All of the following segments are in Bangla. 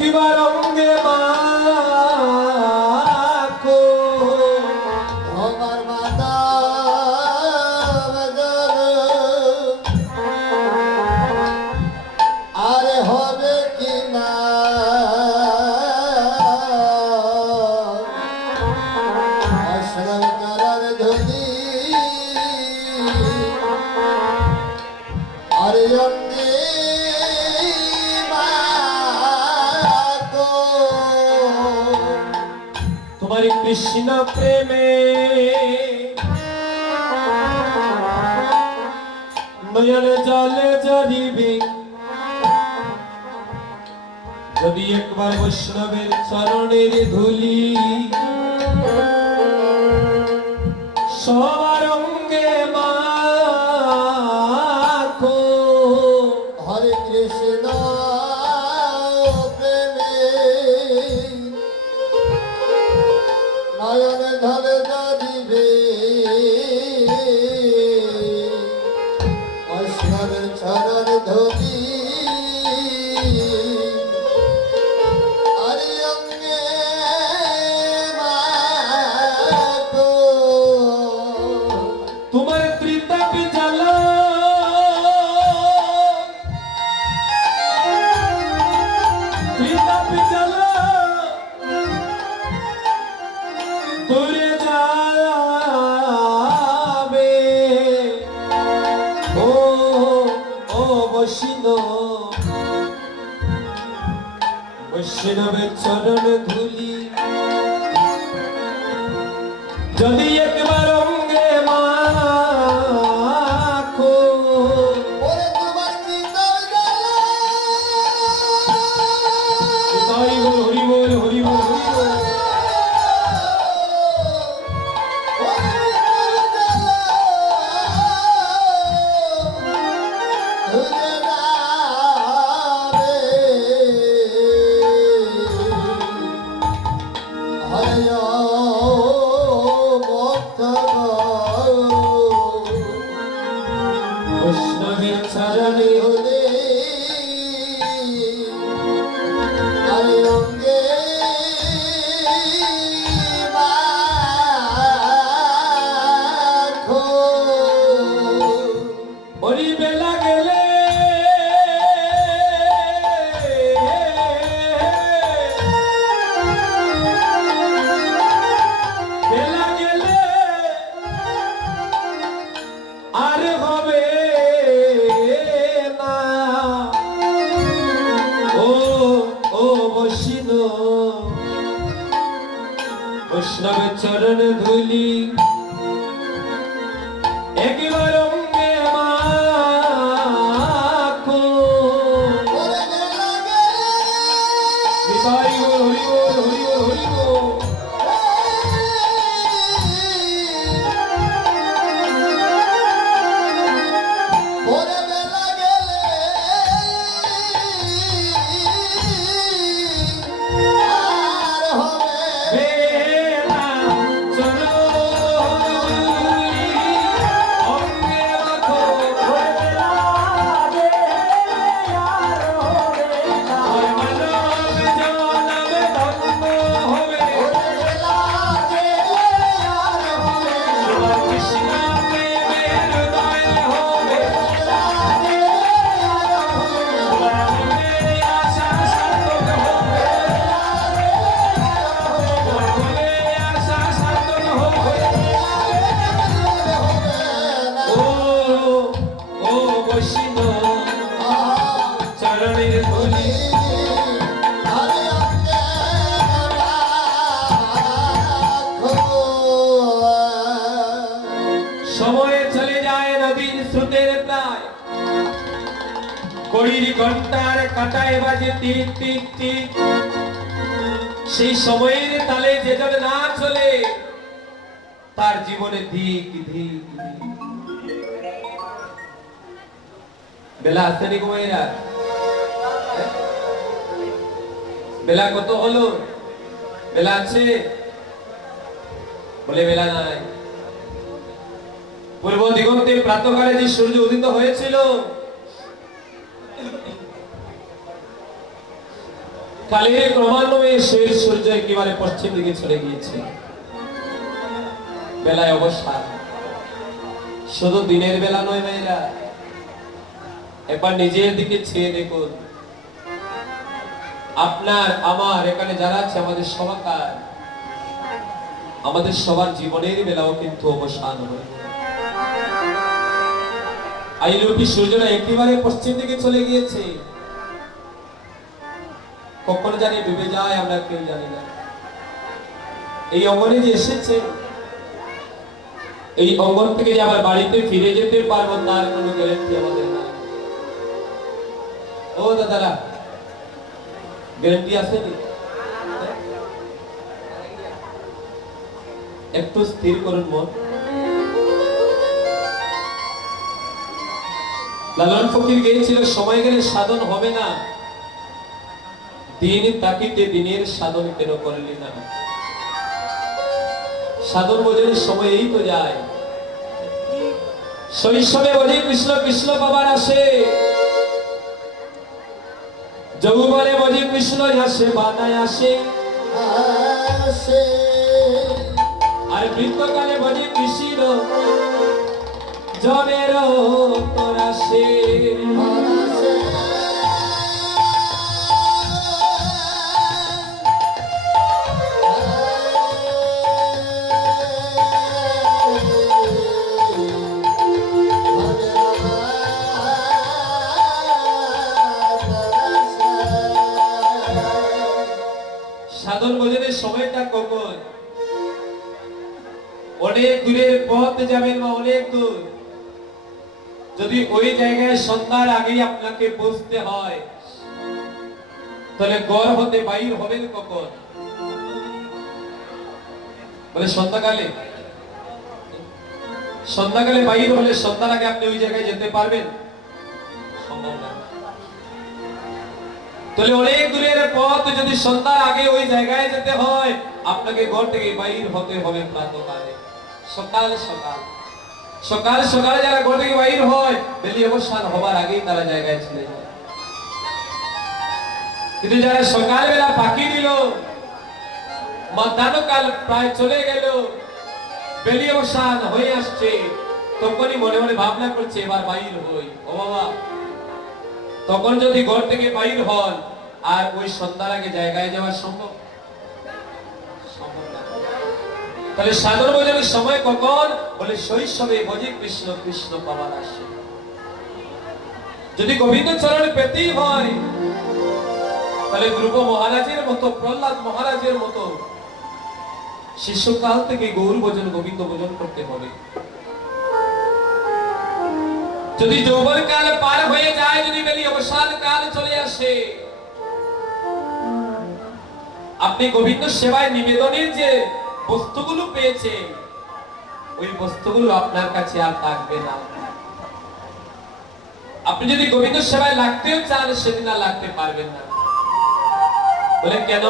একবার অঙ্গে মাখো আমার মাতা আরে হবে কি না আশ্রয় করার ধনী আরে অঙ্গে তোমার কৃষ্ণ প্রেমে নয়ন জলে জড়িবে যদি একবার বৈষ্ণবের চরণের ধুলি সবার অঙ্গে মাখো হরে কৃষ্ণ প্রেমে নয়ন ধরে যাদিবে বৈষ্ণবের চরণ ধরি হরি অঙ্গে মাখো তোমার ত্রিতাপি জ্বালা ত্রিতাপি জ্বালা পুরে যাবে ও ও বৈষ্ণবের চরণ ধুলি যদি একবার অঙ্গে মাখো ওরে তোমার হৃদয় জ্বালা তাই বল হরি বল হরি বল হরি বল বৈষ্ণবের চরণে হরি বেলা গেলে বেলা গেলে আর হবে না ও ও বৈষ্ণবের চরণ ধুলি একবার অঙ্গে মাখো নিতাই বল হরি বল হরি বল হরি বল বেলা চরণ অঙ্গে মাখো চরণের ধুলি সময়ে চলে যায় নদীর স্রোতের প্রায় ঘড়ির ঘন্টার কাটায় বাজে টিক টিক টিক সেই সময়ের তালে যেজন না চলে তার জীবনে ধিক ধিক বেলা আসেনি ঘুমাইরা বেলা কত হলো বেলা আছে বলে বেলা নাই পূর্ব দিগন্তে প্রাতঃকালে যে সূর্য উদিত হয়েছিল কালের ক্রমান্বয়ে সেই সূর্য একেবারে পশ্চিম দিকে চলে গিয়েছে। বেলায় অবসান। শুধু দিনের বেলা নয় মেয়েরা, একবার নিজের দিকে চেয়ে দেখুন। আপনার আমার এখানে যারা আছে আমাদের সবাকার, আমাদের সবার জীবনের বেলাও কিন্তু অবসান হয়। আইরূপী সূর্যটা একেবারে পশ্চিম দিকে চলে গিয়েছে। কখন জানি ডুবে যায় আমরা কেউ জানি না। এই অঙ্গনে যে এসেছে, এই অঙ্গন থেকে যে আবার বাড়িতে ফিরে যেতে পারবো তার কোনো গ্যারান্টি আমাদের নাই। ও দাদারা, গ্যারান্টি আছে কি? একটু স্থির করুন মন। লালন ফকির গিয়েছিল, সময় গেলে সাধন হবে না, দিন তাকিতে দিনের সাধন কেন করলি না। সাধন বোঝার সময় এই তো যায়। শৈশবে বোঝে কৃষ্ণ কৃষ্ণ বাবার আসে, যৌবনে বোঝে কৃষ্ণ আসে বানায় আসে, আসে আর বৃদ্ধকালে বোঝে কৃষ্ণ জনের তোর আসে। আসে সাধন বোঝানোর সময়টা কখন? অনেক দূরের পথ যাবেন বা অনেক দূর, যদি ওই জায়গায় সন্ধ্যার আগেই আপনাকে পৌঁছতে হয়, তাহলে গড় হতে বাইর হবেন কখন? বলে সন্ধ্যাকালে। সন্ধ্যাকালে বাইর হলে সন্ধ্যার আগে আপনি ওই জায়গায় যেতে পারবেন? সম্ভব না। তাহলে অনেক দূরের পথ যদি সন্ধ্যার আগে ওই জায়গায় যেতে হয়, আপনাকে ঘর থেকে বাইর হতে হবে প্রাতঃকালে, সকাল সকাল। সকাল সকালে যারা ঘর থেকে বাইর হয়, বেলি অবসান হবার আগেই তারা জায়গায় চলে যায়। কিন্তু যারা সকালবেলা ফাঁকি দিল, মধ্যাহ্নকাল প্রায় চলে গেল, বেলি অবসান হয়ে আসছে, তখনই মনে মনে ভাবনা করছে এবার বাইর হই। ও বাবা, তখন যদি ঘর থেকে বাইর হন আর ওই সন্ধ্যার আগে জায়গায় যাওয়া সম্ভব? সম্ভব না। তাহলে সাধন বোঝানোর সময় কখন? বলে শৈশবে বোঝে কৃষ্ণ কৃষ্ণ পাওয়ার আসে। যদি গোবিন্দ চরণ পেতেই হয়, তাহলে ধ্রুব মহারাজের মতো, প্রহ্লাদ মহারাজের মতো শিশুকাল থেকে গৌর ভজন গোবিন্দ ভজন করতে হবে। যদি যৌবন কাল পার হয়ে যায়, যদি বেলি অবসান কাল চলে আসে, আপনি গোবিন্দ সেবায় নিবেদনের যে বস্তুগুলো পেয়েছেন, ওই বস্তুগুলো আপনার কাছে আর থাকবে না। আপনি যদি গোবিন্দ সেবায় লাগতেও চান, সেদিন আর লাগতে পারবেন না। বলে কেন?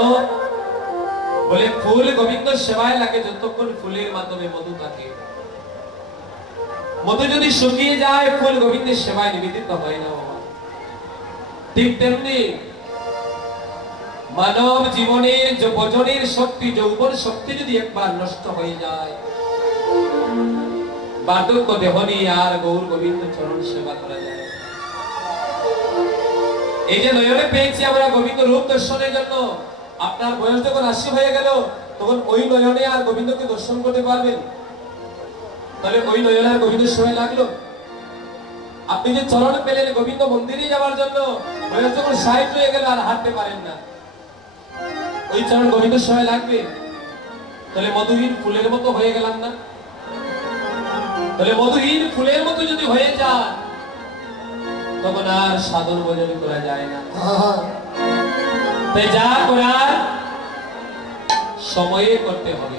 বলে ফুল গোবিন্দ সেবায় লাগে যতক্ষণ ফুলের মাধ্যমে মধু থাকে। মধু যদি শুকিয়ে যায়, ফুল গোবিন্দের সেবায় নিবেদিত হয় না বাবা। ঠিক তেমনি মানব জীবনের যে ভজনের শক্তি, যৌবন শক্তি যদি একবার নষ্ট হয়ে যায়, বার্ধক্য দেহ নিয়ে আর গৌর গোবিন্দ চরণ সেবা করা যায়। এই যে নয়নে পেয়েছি আমরা গোবিন্দ রূপ দর্শনের জন্য, আপনার বয়স যখন 80 হয়ে গেল, তখন ওই নয়নে আর গোবিন্দকে দর্শন করতে পারবেন? তাহলে ওই নয়নে আর গোবিন্দের সময় লাগলো? আপনি যে চরণ পেলেন গোবিন্দ মন্দিরে যাওয়ার জন্য, বয়স যখন 60 হয়ে গেল আর হাঁটতে পারেন না, ওই চরণ গোবিন্দের সময় লাগবে? তাহলে মধুহীন ফুলের মতো হয়ে গেলাম না? তাহলে মধুহীন ফুলের মতো যদি হয়ে যায়, তখন আর সাধন ভজন করা যায় না। তাই যা করার সময়ে করতে হবে।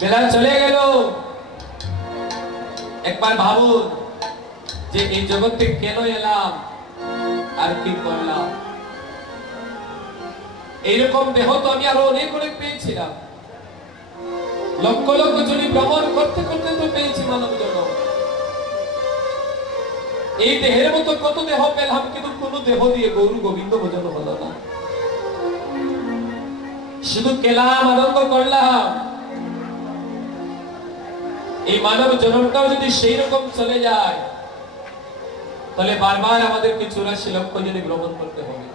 বেলা চলে গেল, একবার ভাবুন যে এই জগতে কেন এলাম আর কি করলাম। এইরকম দেহ তো আমি আরো অনেক অনেক পেয়েছিলাম, লক্ষ লক্ষ জনি ভ্রমণ করতে করতে তো পেয়েছি মানব জন্ম। এই দেহের মতো কত দেহ পেলাম, কিন্তু কোন দেহ দিয়ে গৌর গোবিন্দ ভজন হলো না। শুধু খেলাম আনন্দ করলাম, এই মানব জন্মটাও যদি সেই রকম চলে যায়, তাহলে বারবার আমাদেরকে 84 লক্ষ যদি গ্রহণ করতে হবে।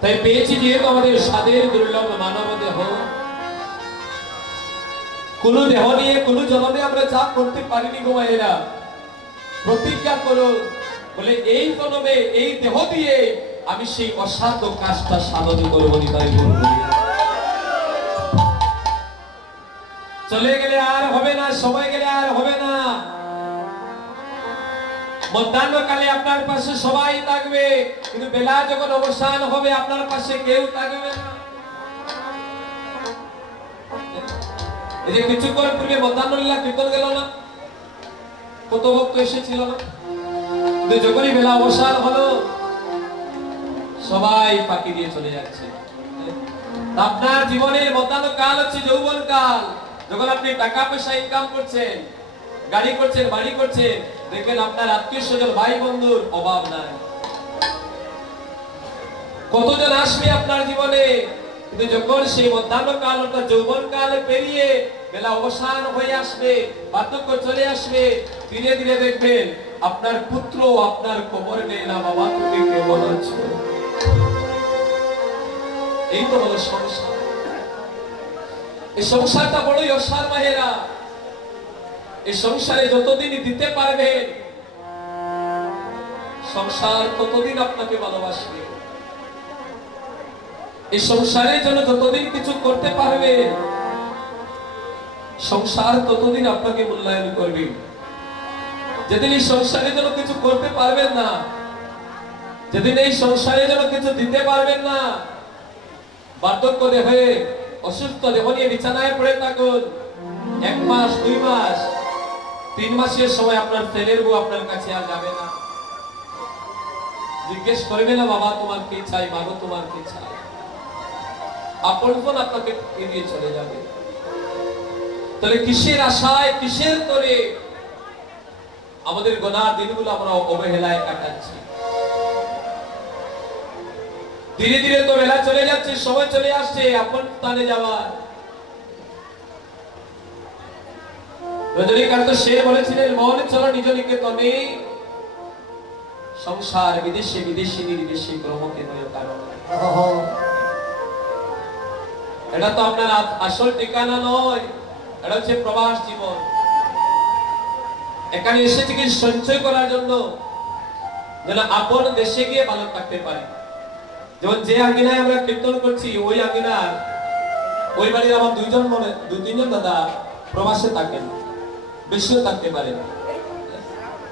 তাই পেয়েছি যেহেতু আমাদের স্বাদের দুর্লভ মানব দেহ, কোন দেহ নিয়ে কোন জন্মে আমরা যা করতে পারিনি গো মায়েরা, প্রতিজ্ঞা করো বলে এই জন্মে এই দেহ দিয়ে আমি সেই অসাধ্য কাজটা সাধন করব। তাই বলবো চলে গেলে আর হবে না, সময় গেলে আর হবে না। মধ্যাহ্নকালে আপনার পাশে সবাই থাকবে, কিন্তু বেলা যখন অবসান হবে আপনার পাশে কেউ থাকবে না। এই যে কিছুক্ষণ পূর্বে মধ্যাহ্নলীলা কীর্তন গেল না, কত ভক্ত এসেছিল না, কিন্তু যখনই বেলা অবসান হলো সবাই ফাঁকি দিয়ে চলে যাচ্ছে। আপনার জীবনের মধ্যাহ্ন কাল হচ্ছে যৌবন কাল, যখন আপনি টাকা পয়সা ইনকাম করছেন, গাড়ি করছেন, বাড়ি করছেন, দেখবেন আপনার আত্মীয় স্বজন ভাই বন্ধুর অভাব নাই। কতজন আসবে আপনার জীবনে, কিন্তু যখন সেই মধ্যাহ্ন কাল অর্থাৎ যৌবন কাল পেরিয়ে বেলা অবসান হয়ে আসবে, বার্ধক্য চলে আসবে, ধীরে ধীরে দেখবেন আপনার পুত্র আপনার খবর নেই না, বাবা তুমি কেমন আছো। এই তো হলো সংসার। এই সংসারটা বড়ই অসার মায়েরা। এই সংসারে যতদিন দিতে পারবেন সংসার ততদিন আপনাকে ভালোবাসবে। এই সংসারের জন্য যতদিন কিছু করতে পারবে সংসার ততদিন আপনাকে মূল্যায়ন করবে। যেদিন এই সংসারের জন্য কিছু করতে পারবেন না, যেদিন এই সংসারের জন্য কিছু দিতে পারবেন না, বার্ধক্য দেহে অসুস্থ দেহ নিয়ে বিছানায় পড়ে থাকুন, 1 মাস 2 মাস 3 মাসের সময় আপনার ছেলের বউ আপনার কাছে আর যাবে না, জিজ্ঞেস করবে না বাবা তোমার কি চাই, মাগো তোমার কি চাই। আপনজন আপনাকে এড়িয়ে চলে যাবে। তাহলে কিসের আশায় কিসের তরে আমাদের গোনার দিনগুলো আমরা অবহেলায় কাটাচ্ছি। ধীরে ধীরে তো বেলা চলে যাচ্ছে, সময় চলে আসছে আপন স্থানে যাওয়ার। রজনীকান্ত সে বলেছিলেন মন চলো নিজ নিকেতনে, সংসার বিদেশে বিদেশি নির্দেশে ক্রমকে নয় কারণ। এটা তো আপনার আসল ঠিকানা নয়, এটা হচ্ছে প্রবাস জীবন। এখানে এসেছে কি সঞ্চয় করার জন্য, যেন আপন দেশে গিয়ে ভালো থাকতে পারে। যেমন যে আঙ্গিনায় আমরা কীর্তন করছি ওই আঙ্গিনার ওই বাড়ির আমার 2-3 দাদা প্রবাসে থাকেন, বেশিও থাকতে পারে।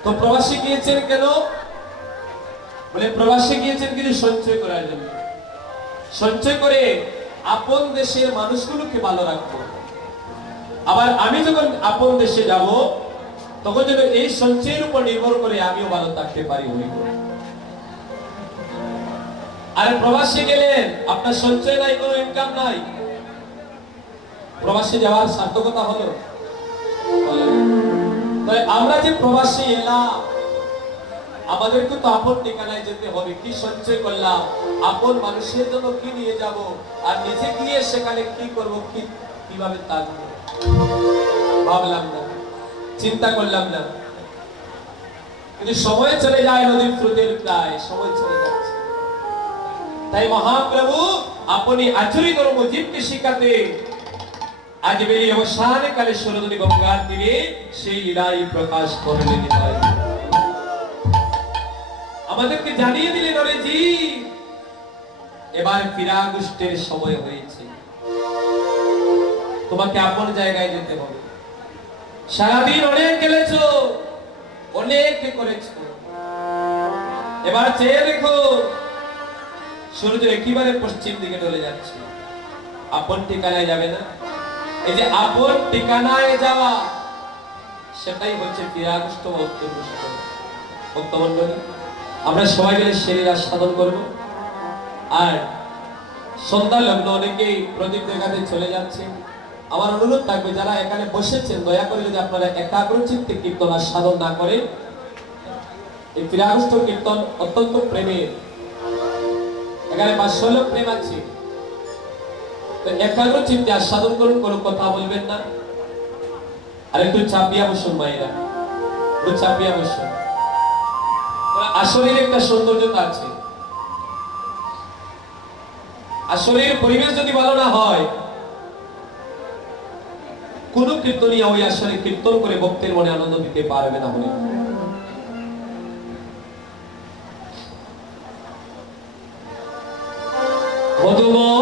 তো প্রবাসে গিয়েছেন কেন বলে, প্রবাসে গিয়েছেন কিন্তু সঞ্চয় করার জন্য। সঞ্চয় করে আপন দেশের মানুষগুলোকে ভালো রাখবো। আবার আমি যখন আপন দেশে যাব তখন যেন এই সঞ্চয়ের উপর নির্ভর করে আমিও ভালো থাকতে পারি। আর প্রবাসে গেলেন আপনার সঞ্চয় নাই, কোনো ইনকাম নাই, প্রবাসে যাওয়ার সার্থকতা হলো? তাই আমরা যে প্রবাসে এলাম আমাদেরকে তো আপন ঠিকানায় যেতে হবে। কি সঞ্চয় করলাম, আপন মানুষের জন্য কি নিয়ে যাব, আর নিজে গিয়ে সেখানে কি করব, কিভাবে থাকবো ভাবলাম না, চিন্তা করলাম না। কিন্তু সময় চলে যায়, নদীর স্রোতের প্রায় সময় চলে যাচ্ছে। তাই মহাপ্রভু আপনি আচরিত জীবকে শিখাতে আজ বেরিয়ে অবসান কালে সরোদনী গঙ্গার তীরে সেই লীলাই প্রকাশ করলেন। আমাদেরকে জানিয়ে দিলেন ওরে জি এবার ফিরাগুষ্টের সময় হয়েছে, তোমাকে আপন জায়গায় যেতে হবে। সারাদিন অনেক গেলেছো, অনেক করেছো, এবার চেয়ে দেখো সূর্য একেবারে পশ্চিম দিকে চলে যাচ্ছে। আপন ঠিকানায় যাবে না? এই যে আপন ঠিকানায় যাওয়া সেটাই হচ্ছে ফিরাগুষ্ট ভক্তমণ্ডলী। আমরা সবাই মিলে সেরা সাধন করব। আর সন্ধ্যা লগ্ন অনেকেই প্রদীপ দেখাতে চলে যাচ্ছে। আমার অনুরোধ থাকবে যারা এখানে বসেছেন দয়া করে যদি আপনারা একাগ্রচিত্তে কীর্তন আর সাধন না করেন, এই ফিরাগুষ্ট কীর্তন অত্যন্ত প্রেমের এখানে 500 লোক প্রেম আছে, তো একাগ্র চিত্তে আস্বাদন করুন, কোনো কথা বলবেন না। আর একটু চাপিয়া বসুন মায়েরা, একটু চাপিয়া বসুন। আসরের একটা সৌন্দর্যতা আছে। আসরের পরিবেশ যদি ভালো না হয়, কোন কীর্তনীয় ওই আসরে কীর্তন করে ভক্তের মনে আনন্দ দিতে পারবে না। বলে মধুময়